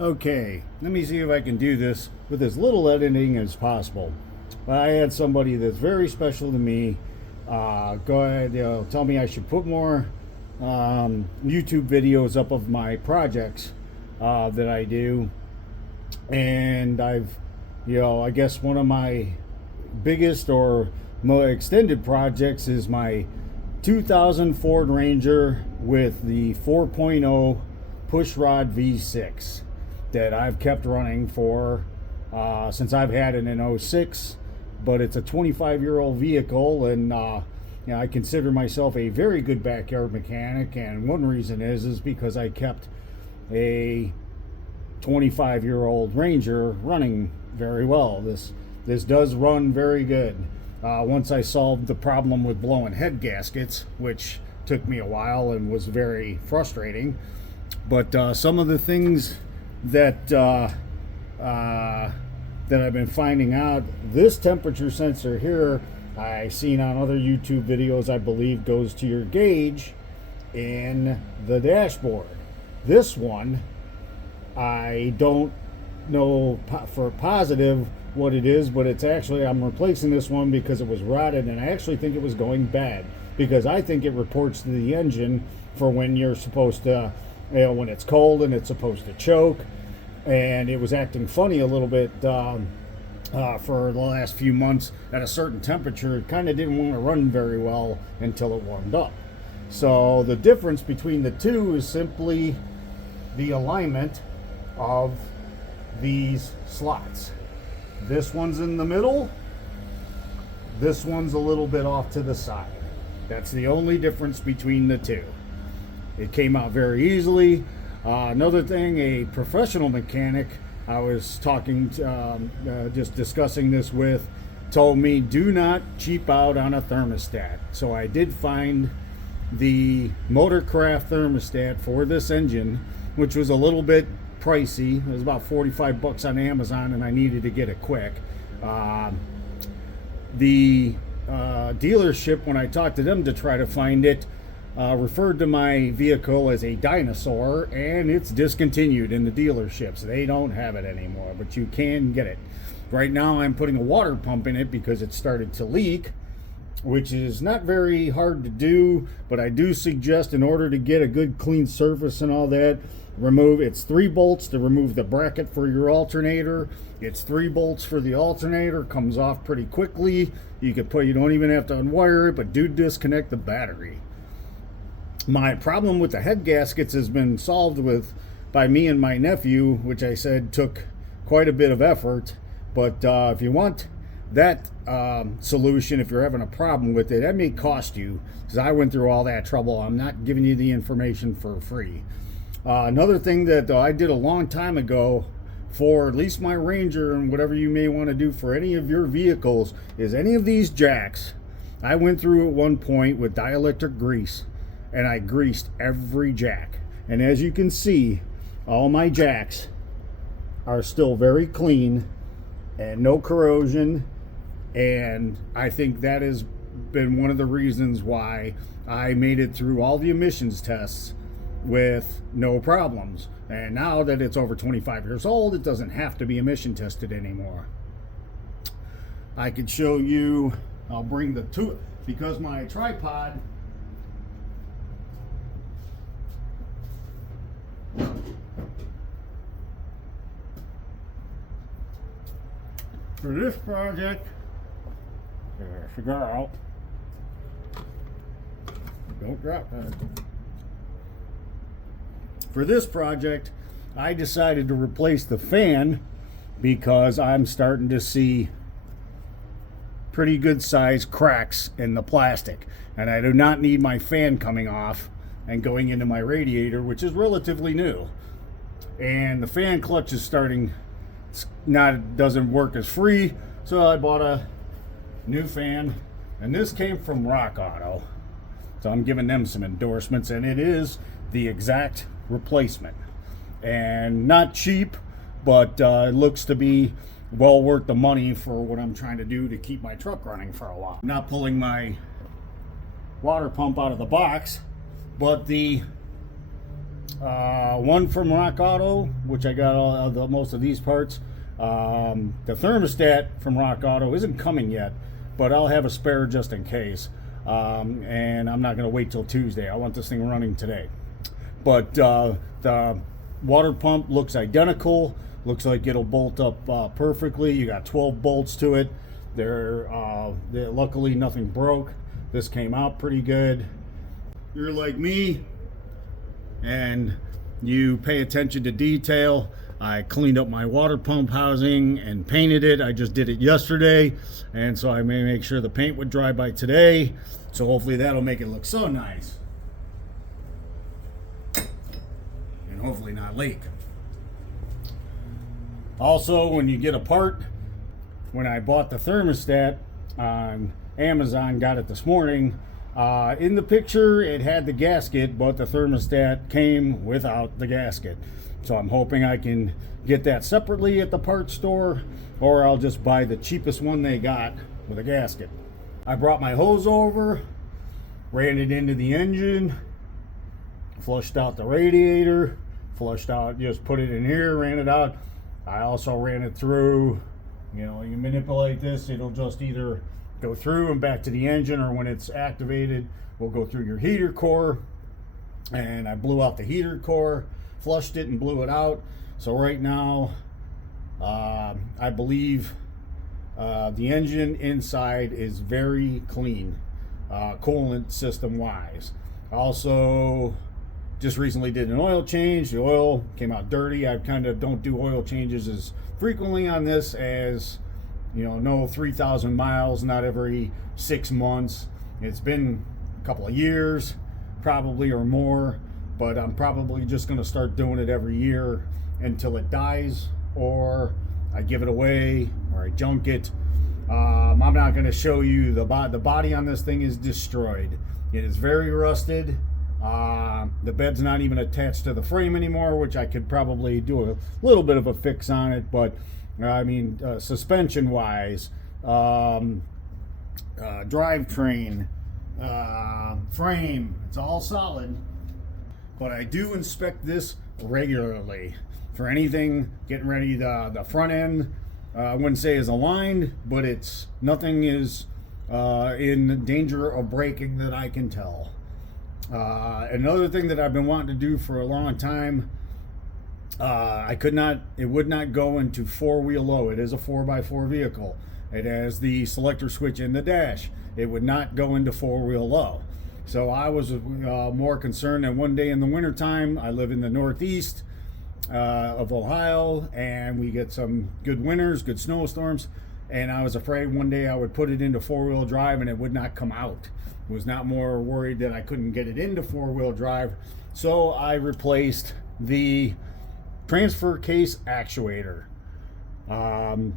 Okay, let me see if I can do this with as little editing as possible. I had somebody that's very special to me go ahead, tell me I should put more YouTube videos up of my projects that I do. And I guess one of my biggest or more extended projects is my 2000 Ford Ranger with the 4.0 pushrod V6 that I've kept running for since I've had it in '06. But it's a 25-year-old vehicle, and I consider myself a very good backyard mechanic. And one reason is because I kept a 25-year-old Ranger running very well. This does run very good. Once I solved the problem with blowing head gaskets, which took me a while and was very frustrating. But some of the things that I've been finding out, this temperature sensor here, I seen on other YouTube videos, I believe goes to your gauge in the dashboard. This one, I don't know for positive what it is, but it's actually, I'm replacing this one because it was rotted, and I actually think it was going bad, because I think it reports to the engine for when you're supposed to, when it's cold and it's supposed to choke. And it was acting funny a little bit for the last few months at a certain temperature. It kind of didn't want to run very well until it warmed up. So the difference between the two is simply the alignment of these slots. This one's in the middle, this one's a little bit off to the side. That's the only difference between the two. It came out very easily. Another thing, a professional mechanic I was talking to, just discussing this with, told me do not cheap out on a thermostat. So I did find the Motorcraft thermostat for this engine, which was a little bit pricey. It was about 45 bucks on Amazon, and I needed to get it quick. The dealership, when I talked to them to try to find it, referred to my vehicle as a dinosaur, and it's discontinued in the dealerships. They don't have it anymore, but you can get it. Right now I'm putting a water pump in it because it started to leak, which is not very hard to do, but I do suggest, in order to get a good clean surface and all that, it's 3 bolts to remove the bracket for your alternator. It's 3 bolts for the alternator, comes off pretty quickly. You don't even have to unwire it, but do disconnect the battery. My problem with the head gaskets has been solved by me and my nephew, which I said took quite a bit of effort. But if you want that solution, if you're having a problem with it, that may cost you, because I went through all that trouble. I'm not giving you the information for free. Another thing that I did a long time ago for at least my Ranger, and whatever you may want to do for any of your vehicles, is any of these jacks. I went through at one point with dielectric grease, and I greased every jack. And as you can see, all my jacks are still very clean and no corrosion. And I think that has been one of the reasons why I made it through all the emissions tests with no problems. And now that it's over 25 years old, it doesn't have to be emission tested anymore. I could show you, I'll bring the two, because my tripod, for this project, figure out, don't drop that. For this project, I decided to replace the fan because I'm starting to see pretty good sized cracks in the plastic, and I do not need my fan coming off and going into my radiator, which is relatively new. And the fan clutch is doesn't work as free, so I bought a new fan, and this came from Rock Auto, so I'm giving them some endorsements, and it is the exact replacement, and not cheap, but it looks to be well worth the money for what I'm trying to do to keep my truck running for a while. I'm not pulling my water pump out of the box, but the One from Rock Auto, which I got most of these parts. The thermostat from Rock Auto isn't coming yet, but I'll have a spare just in case. And I'm not going to wait till Tuesday. I want this thing running today. But the water pump looks identical. Looks like it'll bolt up perfectly. You got 12 bolts to it. They're luckily nothing broke. This came out pretty good. You're like me and you pay attention to detail. I cleaned up my water pump housing and painted it. I just did it yesterday, and so I may make sure the paint would dry by today. So hopefully that'll make it look so nice. And hopefully not leak. Also, when you get a part, when I bought the thermostat on Amazon, got it this morning, in the picture it had the gasket, but the thermostat came without the gasket. So I'm hoping I can get that separately at the parts store, or I'll just buy the cheapest one they got with a gasket. I brought my hose over, ran it into the engine, flushed out the radiator, flushed out, just put it in here, ran it out. I also ran it through, you manipulate this, it'll just either go through and back to the engine, or when it's activated, we'll go through your heater core. And I blew out the heater core, flushed it and blew it out. So right now, I believe the engine inside is very clean, coolant system wise. Also, just recently did an oil change. The oil came out dirty. I kind of don't do oil changes as frequently on this as, no 3,000 miles, not every 6 months. It's been a couple of years, probably, or more, but I'm probably just going to start doing it every year until it dies, or I give it away, or I junk it. I'm not going to show you the body on this thing is destroyed. It is very rusted. The bed's not even attached to the frame anymore, which I could probably do a little bit of a fix on it, but suspension wise, drivetrain, frame, it's all solid. But I do inspect this regularly for anything getting ready. The front end, I wouldn't say is aligned, but nothing is in danger of breaking that I can tell. Another thing that I've been wanting to do for a long time, it would not go into 4-wheel low. It is a 4x4 vehicle. It has the selector switch in the dash. It would not go into 4-wheel low. So I was more concerned that one day in the wintertime, I live in the northeast of Ohio, and we get some good winters, good snowstorms, and I was afraid one day I would put it into 4-wheel drive and it would not come out. Was not more worried that I couldn't get it into 4-wheel drive. So I replaced the transfer case actuator.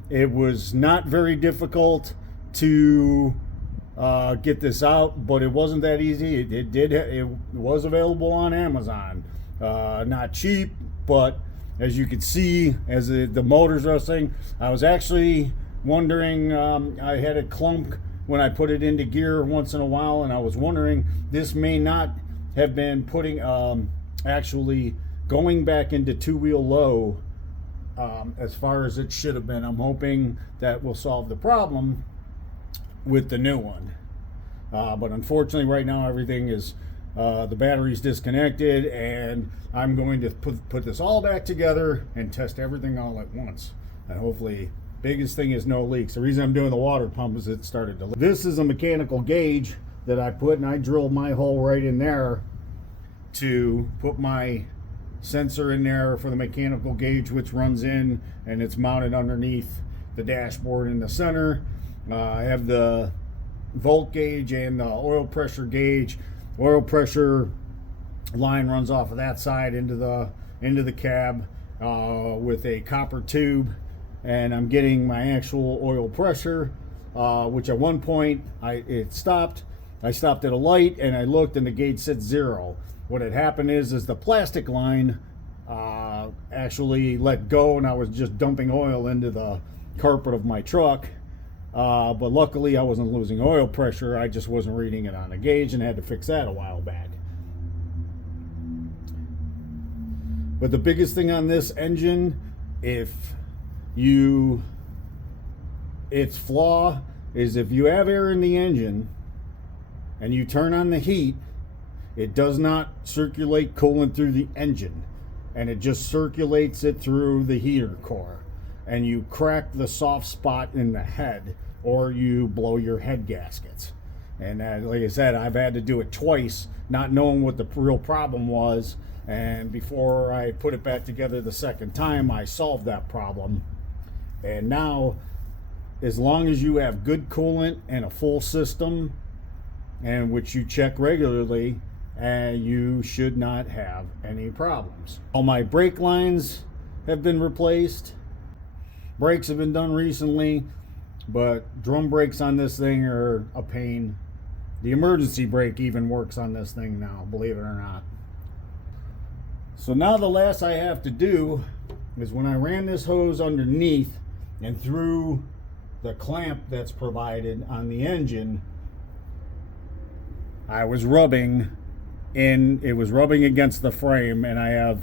It was not very difficult to get this out, but it wasn't that easy. It was available on Amazon. Not cheap, but as you can see, as the motor's rusting, I was actually wondering, I had a clunk when I put it into gear once in a while, and I was wondering, this may not have been putting, actually going back into 2-wheel low as far as it should have been. I'm hoping that will solve the problem with the new one. But unfortunately right now everything is, the battery's disconnected, and I'm going to put this all back together and test everything all at once. And hopefully, biggest thing is no leaks. The reason I'm doing the water pump is it started to leak. This is a mechanical gauge that I put, and I drilled my hole right in there to put my sensor in there for the mechanical gauge, which runs in and it's mounted underneath the dashboard in the center. I have the volt gauge and the oil pressure gauge. Oil pressure line runs off of that side into the cab with a copper tube, and I'm getting my actual oil pressure, which at one point it stopped. I stopped at a light and I looked and the gauge said 0. What had happened is the plastic line actually let go, and I was just dumping oil into the carpet of my truck. But luckily I wasn't losing oil pressure. I just wasn't reading it on the gauge and had to fix that a while back. But the biggest thing on this engine, its flaw is if you have air in the engine and you turn on the heat, it does not circulate coolant through the engine, and it just circulates it through the heater core, and you crack the soft spot in the head, or you blow your head gaskets. And like I said, I've had to do it twice, not knowing what the real problem was, and before I put it back together the second time, I solved that problem. And now, as long as you have good coolant and a full system, and which you check regularly, you should not have any problems. All my brake lines have been replaced. Brakes have been done recently, but drum brakes on this thing are a pain. The emergency brake even works on this thing now, believe it or not. So now the last I have to do is, when I ran this hose underneath and through the clamp that's provided on the engine, I was rubbing it was rubbing against the frame, and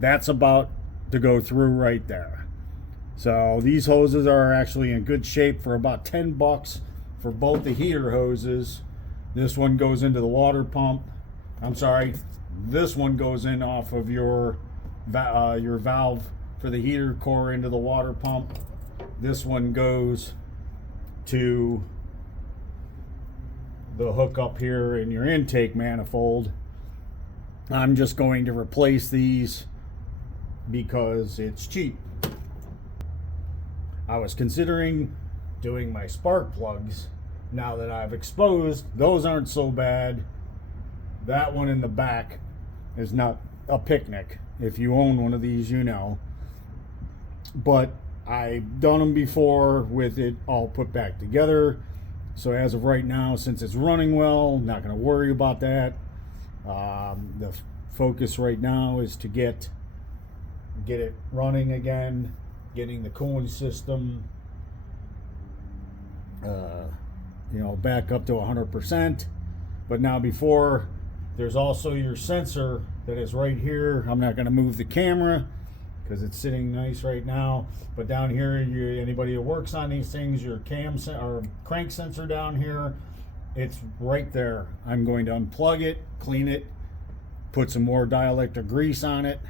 that's about to go through right there. So these hoses are actually in good shape for about $10 for both the heater hoses. This one goes into the water pump. I'm sorry, this one goes in off of your valve for the heater core into the water pump. This one goes to the hook up here in your intake manifold. I'm just going to replace these because it's cheap. I was considering doing my spark plugs. Now that I've exposed, those aren't so bad. That one in the back is not a picnic. If you own one of these, you know. But I've done them before with it all put back together. So as of right now, since it's running well, not going to worry about that. The focus right now is to get it running again, getting the cooling system back up to 100%. But now, before, there's also your sensor that is right here. I'm not going to move the camera because it's sitting nice right now. But down here, anybody who works on these things, your or crank sensor down here, it's right there. I'm going to unplug it, clean it, put some more dielectric grease on it.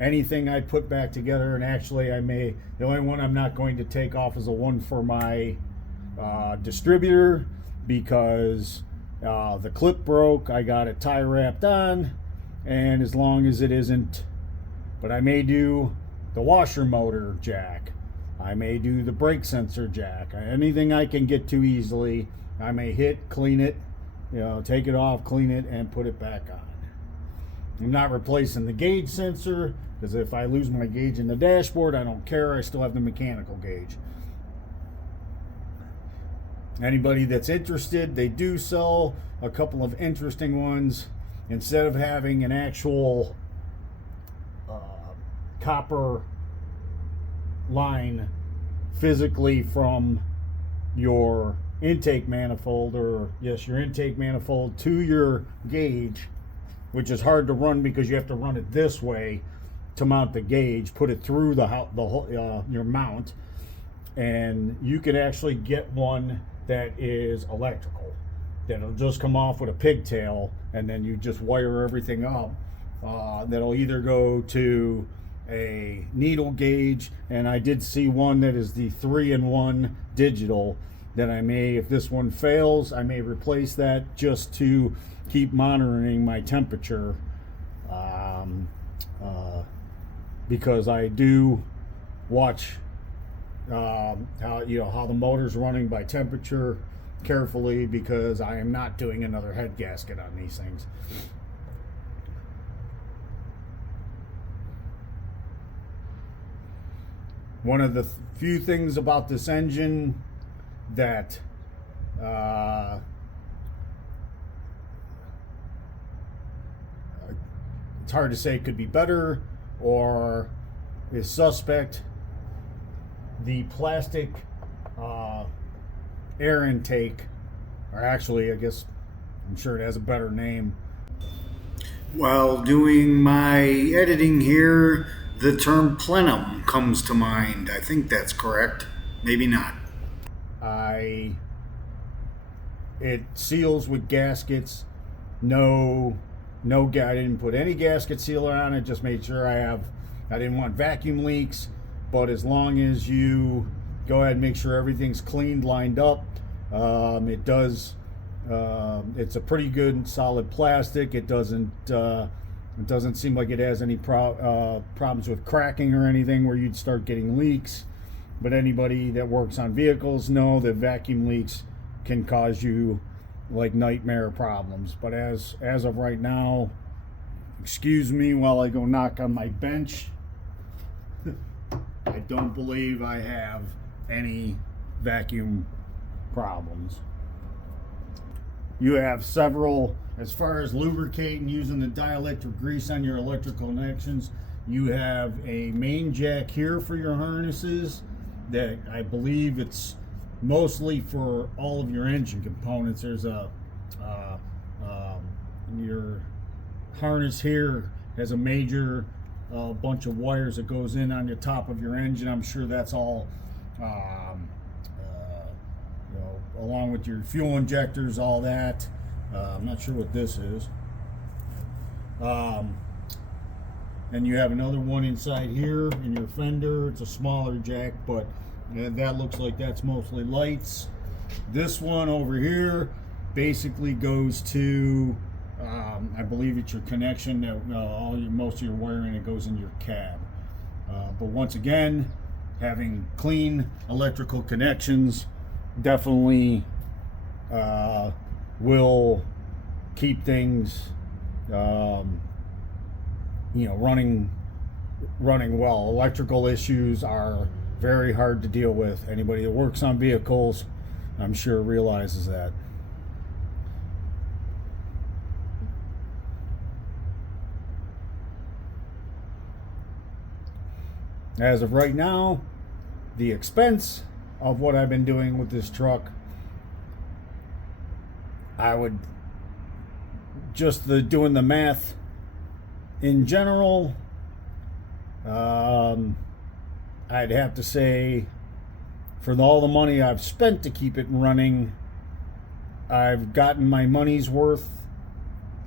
Anything I put back together, and actually the only one I'm not going to take off is the one for my distributor, because the clip broke. I got it tie wrapped on, and as long as it isn't, but I may do the washer motor jack, I may do the brake sensor jack, anything I can get to easily, I may hit, clean it, take it off, clean it, and put it back on. I'm not replacing the gauge sensor, because if I lose my gauge in the dashboard, I don't care. I still have the mechanical gauge. Anybody that's interested, they do sell a couple of interesting ones. Instead of having an actual copper line physically from your intake manifold, your intake manifold to your gauge, which is hard to run because you have to run it this way to mount the gauge, put it through your mount, and you can actually get one that is electrical, that'll just come off with a pigtail, and then you just wire everything up. That'll either go to a needle gauge, and I did see one that is the 3-in-1 digital that I may, if this one fails, I may replace that just to keep monitoring my temperature, because I do watch how the motor's running by temperature carefully, because I am not doing another head gasket on these things. One of the few things about this engine that it's hard to say could be better or is suspect, the plastic air intake, or actually, I guess, I'm sure it has a better name. While doing my editing here, the term plenum comes to mind. I think that's correct. Maybe not. I it seals with gaskets. No, I didn't put any gasket sealer on it. Just made sure I didn't want vacuum leaks. But as long as you go ahead and make sure everything's cleaned, lined up, it does. It's a pretty good solid plastic. It doesn't seem like it has any problems with cracking or anything where you'd start getting leaks. But anybody that works on vehicles know that vacuum leaks can cause you like nightmare problems. But as of right now, excuse me while I go knock on my bench. I don't believe I have any vacuum problems. You have several, as far as lubricating using the dielectric grease on your electrical connections, you have a main jack here for your harnesses that I believe it's mostly for all of your engine components. There's your harness here has a major bunch of wires that goes in on the top of your engine. I'm sure that's all along with your fuel injectors, all that. I'm not sure what this is. And you have another one inside here in your fender. It's a smaller jack, but that looks like that's mostly lights. This one over here basically goes to, I believe it's your connection that most of your wiring, it goes in your cab. But once again, having clean electrical connections definitely will keep things running well. Electrical issues are very hard to deal with. Anybody that works on vehicles, I'm sure, realizes that. As of right now, the expense of what I've been doing with this truck, I would just doing the math in general, I'd have to say for all the money I've spent to keep it running, I've gotten my money's worth.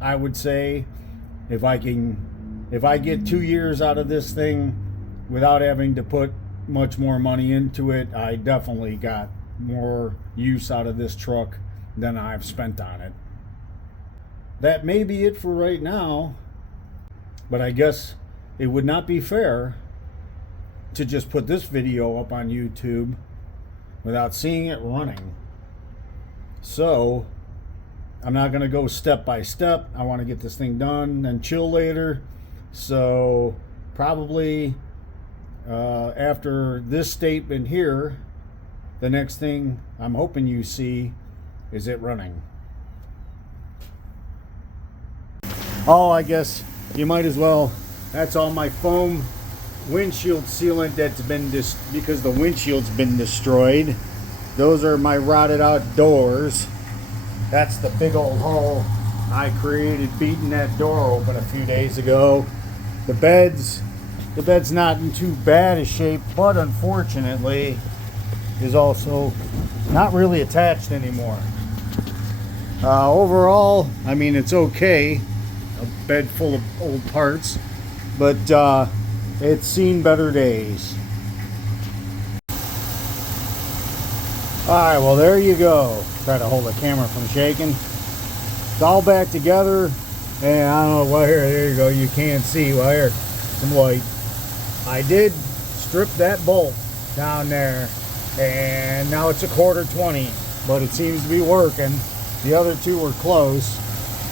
I would say if I get 2 years out of this thing without having to put much more money into it, I definitely got more use out of this truck than I've spent on it. That may be it for right now, but I guess it would not be fair to just put this video up on YouTube without seeing it running. So I'm not going to go step by step. I want to get this thing done and chill later. So probably after this statement here, the next thing I'm hoping you see is it running. Oh, I guess you might as well. That's all my foam windshield sealant that's been because the windshield's been destroyed. Those are my rotted out doors. That's the big old hole I created beating that door open a few days ago. The bed's not in too bad a shape, but unfortunately is also not really attached anymore. Overall, I mean, it's okay. A bed full of old parts, but it's seen better days. Alright, well, there you go. Try to hold the camera from shaking. It's all back together, and I don't know, well, there you go. You can't see. Well, here, some light. I did strip that bolt down there, and now it's a 1/4-20, but it seems to be working. The other two were close.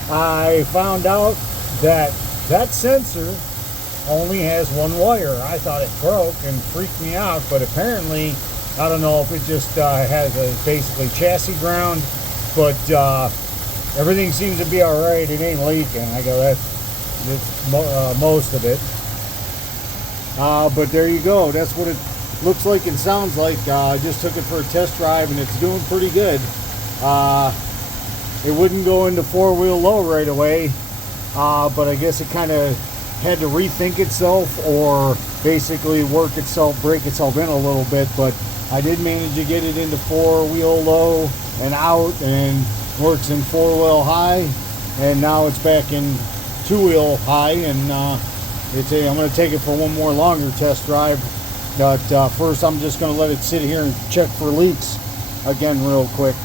I found out that sensor only has one wire. I thought it broke and freaked me out, but apparently, I don't know if it just has a basically chassis ground, but everything seems to be all right. It ain't leaking. I go, that's most of it. But there you go. That's what it looks like and sounds like. I just took it for a test drive, and it's doing pretty good. It wouldn't go into 4-wheel low right away. but I guess it kind of had to rethink itself or basically work itself, break itself in a little bit. But I did manage to get it into 4-wheel low and out, and works in 4-wheel high, and now it's back in 2-wheel high, and I'm going to take it for one more longer test drive. But first I'm just going to let it sit here and check for leaks again real quick.